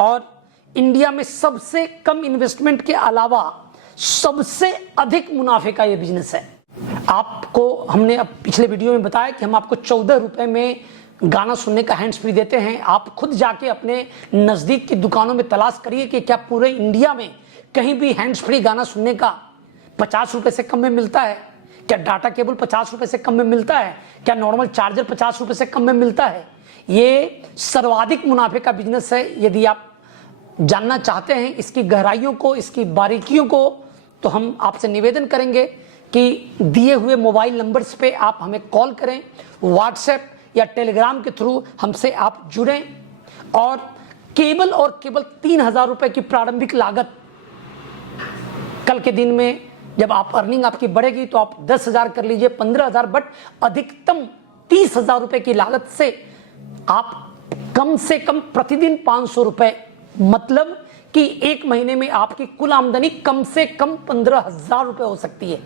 और इंडिया में सबसे कम इन्वेस्टमेंट के अलावा सबसे अधिक मुनाफे का ये बिजनेस है। आपको हमने अब पिछले वीडियो में बताया कि हम आपको 14 रुपए में गाना सुनने का हैंड्स फ्री देते हैं। आप खुद जाके अपने नजदीक की दुकानों में तलाश करिए कि क्या पूरे इंडिया में कहीं भी हैंड्स फ्री गाना सुनने का 50 रुपए से कम में मिलता है। क्या डाटा केबल 50 रुपए से कम में मिलता है? क्या नॉर्मल चार्जर 50 रुपए से कम में मिलता है? ये सर्वाधिक मुनाफे का बिजनेस है। यदि आप जानना चाहते हैं इसकी गहराइयों को, इसकी बारीकियों को, तो हम आपसे निवेदन करेंगे कि दिए हुए मोबाइल नंबर्स पे आप हमें कॉल करें, व्हाट्सएप या टेलीग्राम के थ्रू हमसे आप जुड़ें, और केवल 3,000 रुपए की प्रारंभिक लागत, कल के दिन में जब आप अर्निंग आपकी बढ़ेगी तो आप 10,000 कर लीजिए, 15,000, बट अधिकतम 30,000 रुपए की लागत से आप कम से कम प्रतिदिन 500 रुपए, मतलब कि एक महीने में आपकी कुल आमदनी कम से कम 15,000 रुपए हो सकती है।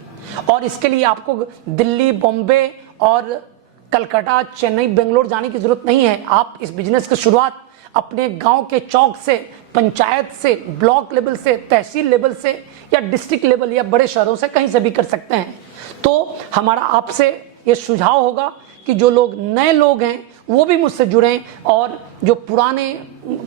और इसके लिए आपको दिल्ली, बॉम्बे और कलकत्ता, चेन्नई, बेंगलोर जाने की जरूरत नहीं है। आप इस बिजनेस की शुरुआत अपने गांव के चौक से, पंचायत से, ब्लॉक लेवल से, तहसील लेवल से या डिस्ट्रिक्ट लेवल या बड़े शहरों से कहीं से भी कर सकते हैं। तो हमारा आपसे ये सुझाव होगा कि जो लोग नए लोग हैं वो भी मुझसे जुड़ें, और जो पुराने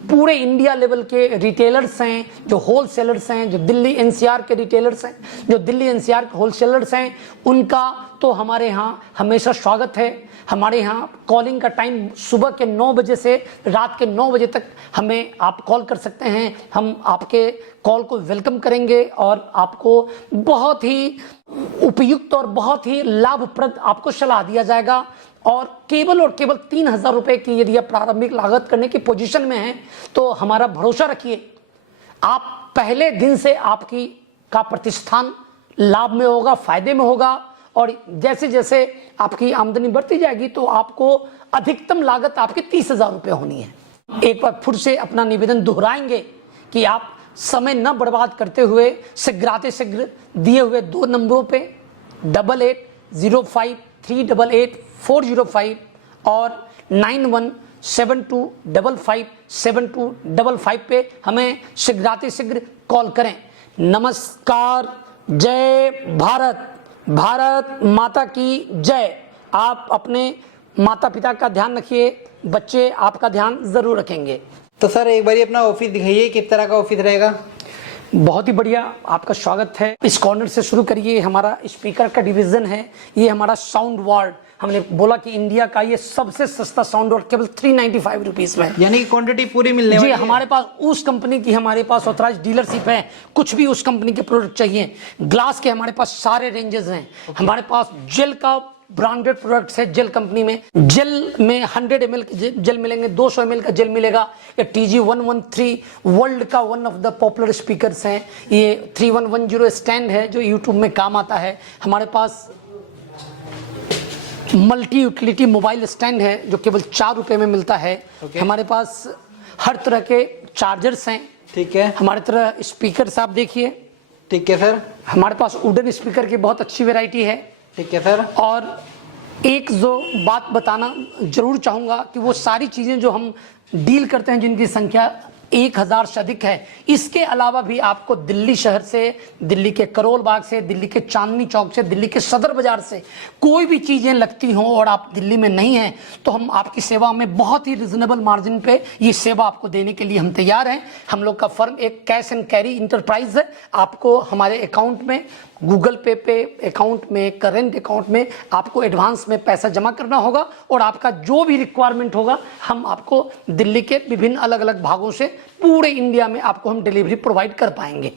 पूरे इंडिया लेवल के रिटेलर्स हैं, जो होलसेलर्स हैं, जो दिल्ली एनसीआर के रिटेलर्स हैं, जो दिल्ली एनसीआर के होलसेलर्स हैं, उनका तो हमारे यहाँ हमेशा स्वागत है। हमारे यहाँ कॉलिंग का टाइम सुबह के 9 बजे से रात के 9 बजे तक हमें आप कॉल कर सकते हैं। हम आपके कॉल को वेलकम करेंगे और आपको बहुत ही उपयुक्त और बहुत ही लाभप्रद आपको सलाह दिया जाएगा। और केवल 3,000 रुपए की यदि आप प्रारंभिक लागत करने की पोजीशन में हैं तो हमारा भरोसा रखिए, आप पहले दिन से आपकी का प्रतिष्ठान लाभ में होगा, फायदे में होगा। और जैसे जैसे आपकी आमदनी बढ़ती जाएगी तो आपको अधिकतम लागत आपकी 30,000 रुपए होनी है। एक बार फिर से अपना निवेदन दोहराएंगे कि आप समय न बर्बाद करते हुए शीघ्र दिए हुए 2 नंबरों पे 8805388405 और 9172557255 पे हमें शीघ्र कॉल करें। नमस्कार, जय भारत, भारत माता की जय। आप अपने माता पिता का ध्यान रखिए, बच्चे आपका ध्यान जरूर रखेंगे। तो सर एक बार अपना ऑफिस दिखाइए, किस तरह का ऑफिस रहेगा? बहुत ही बढ़िया, आपका स्वागत है। इस कॉर्नर से शुरू करिए। हमारा स्पीकर का डिवीजन है, ये हमारा साउंड वार्ड। हमने बोला कि इंडिया का ये सबसे सस्ता साउंड वार्ड केवल 395 रुपीज में, यानी कि क्वांटिटी पूरी मिलने वाली जी। है। हमारे पास उस कंपनी की हमारे पास ऑथराइज डीलरशिप है। कुछ भी उस कंपनी के प्रोडक्ट चाहिए, ग्लास के हमारे पास सारे रेंजेस हैं। हमारे पास जेल का ब्रांडेड प्रोडक्ट्स है। जेल कंपनी में जेल में 100 ml के जेल मिलेंगे, 200 ml का जेल मिलेगा। ये TG113 वर्ल्ड का one of the popular speakers हैं। ये 3110 स्टैंड है जो यूट्यूब में काम आता है। हमारे पास मल्टी यूटिलिटी मोबाइल स्टैंड है जो केवल 4 रुपए में मिलता है। हमारे पास हर तरह के चार्जर्स हैं, ठीक है। हमारे तरह स्पीकर आप देखिए, ठीक है सर। हमारे पास वुडन स्पीकर की बहुत अच्छी वैरायटी है, ठीक है सर। और एक जो बात बताना जरूर चाहूँगा कि वो सारी चीज़ें जो हम डील करते हैं जिनकी संख्या 1000 से अधिक है, इसके अलावा भी आपको दिल्ली शहर से, दिल्ली के करोल बाग से, दिल्ली के चांदनी चौक से, दिल्ली के सदर बाजार से कोई भी चीज़ें लगती हों और आप दिल्ली में नहीं हैं तो हम आपकी सेवा में बहुत ही रिजनेबल मार्जिन पे ये सेवा आपको देने के लिए हम तैयार हैं। हम लोग का फर्म एक कैश एंड कैरी इंटरप्राइज है। आपको हमारे अकाउंट में, गूगल पे अकाउंट में, करेंट अकाउंट में आपको एडवांस में पैसा जमा करना होगा और आपका जो भी रिक्वायरमेंट होगा हम आपको दिल्ली के विभिन्न अलग अलग भागों से पूरे इंडिया में आपको हम डिलीवरी प्रोवाइड कर पाएंगे।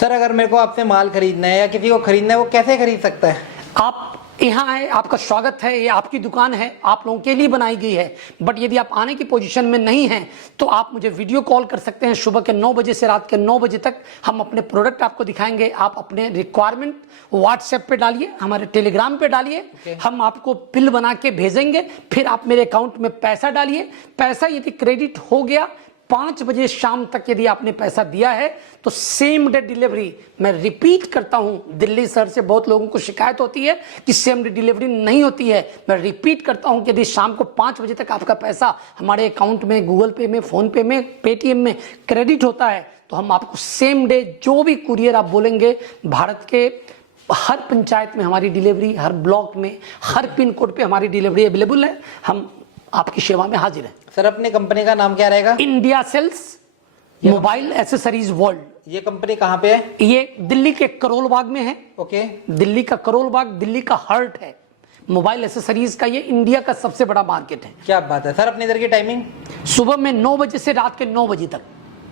सर अगर मेरे को आपसे माल खरीदना है या किसी को खरीदना है, वो कैसे खरीद सकता है? आप यहाँ आए, आपका स्वागत है, ये आपकी दुकान है, आप लोगों के लिए बनाई गई है। बट यदि आप आने की पोजीशन में नहीं हैं तो आप मुझे वीडियो कॉल कर सकते हैं। सुबह के 9 बजे से रात के 9 बजे तक हम अपने प्रोडक्ट आपको दिखाएंगे। आप अपने रिक्वायरमेंट व्हाट्सएप पे डालिए, हमारे टेलीग्राम पे डालिए, हम आपको बिल बना के भेजेंगे। फिर आप मेरे अकाउंट में पैसा डालिए। पैसा यदि क्रेडिट हो गया 5 बजे शाम तक यदि आपने पैसा दिया है तो सेम डे डिलीवरी, मैं रिपीट करता हूं, दिल्ली शहर से बहुत लोगों को शिकायत होती है कि सेम डे डिलीवरी नहीं होती है। मैं रिपीट करता हूं कि यदि शाम को 5 बजे तक आपका पैसा हमारे अकाउंट में, गूगल पे में, फोन पे में, पेटीएम में क्रेडिट होता है तो हम आपको सेम डे जो भी कुरियर आप बोलेंगे, भारत के हर पंचायत में हमारी डिलीवरी, हर ब्लॉक में, हर पिन कोड पे हमारी डिलीवरी अवेलेबल है। हम आपकी सेवा में हाजिर हैं। सर अपनी कंपनी का नाम क्या रहेगा? India sales mobile accessories world. ये कंपनी कहाँ पे है? ये दिल्ली के करोल बाग में है। ओके। दिल्ली का करोल बाग दिल्ली का हार्ट है। मोबाइल एसेसरीज का ये इंडिया का सबसे बड़ा मार्केट है। क्या बात है। सर अपनी इधर की टाइमिंग? सुबह में 9 बजे से रात के 9 बजे तक।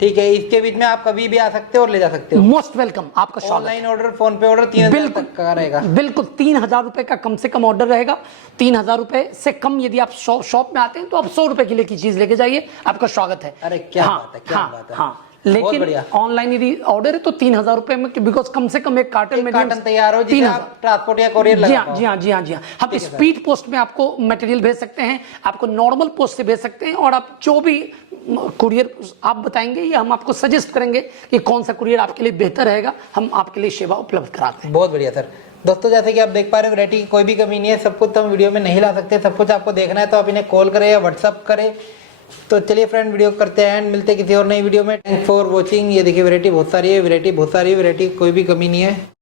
ठीक है, इसके बीच में आप कभी भी आ सकते हो और ले जा सकते हो। मोस्ट वेलकम, आपका स्वागत। ऑनलाइन ऑर्डर, फोन पे ऑर्डर 3000 तक का रहेगा? बिल्कुल 3000 रुपए का कम से कम ऑर्डर रहेगा। 3000 रुपए से कम यदि आप शॉप में आते हैं तो आप 100 रुपए किलो की चीज लेके जाइए, आपका स्वागत है। अरे क्या बात है, क्या बात है। हाँ, लेकिन ऑनलाइन यदि ऑर्डर है तो 3000 रुपए में, बिकॉज कम से कम एक कार्टन तैयार हो, जिसे आप ट्रांसपोर्ट या कोरियर लगा पाओ। जी हाँ। हम स्पीड पोस्ट में आपको मटेरियल भेज सकते हैं, आपको नॉर्मल पोस्ट से भेज सकते हैं और आप जो भी कुरियर आप बताएंगे या हम आपको सजेस्ट करेंगे कि कौन सा कुरियर आपके लिए बेहतर रहेगा, हम आपके लिए सेवा उपलब्ध कराते हैं। बहुत बढ़िया सर। दोस्तों जैसे कि आप देख पा रहे हो, वैरायटी की कोई भी कमी नहीं है। सब कुछ तो हम वीडियो में नहीं ला सकते। सब कुछ आपको देखना है तो आप इन्हें कॉल करें या व्हाट्सअप करें। तो चलिए फ्रेंड, वीडियो करते हैं एंड मिलते हैं किसी और नई वीडियो में। Thanks for watching. ये देखिए वैरायटी बहुत सारी है, वैरायटी की कोई भी कमी नहीं है।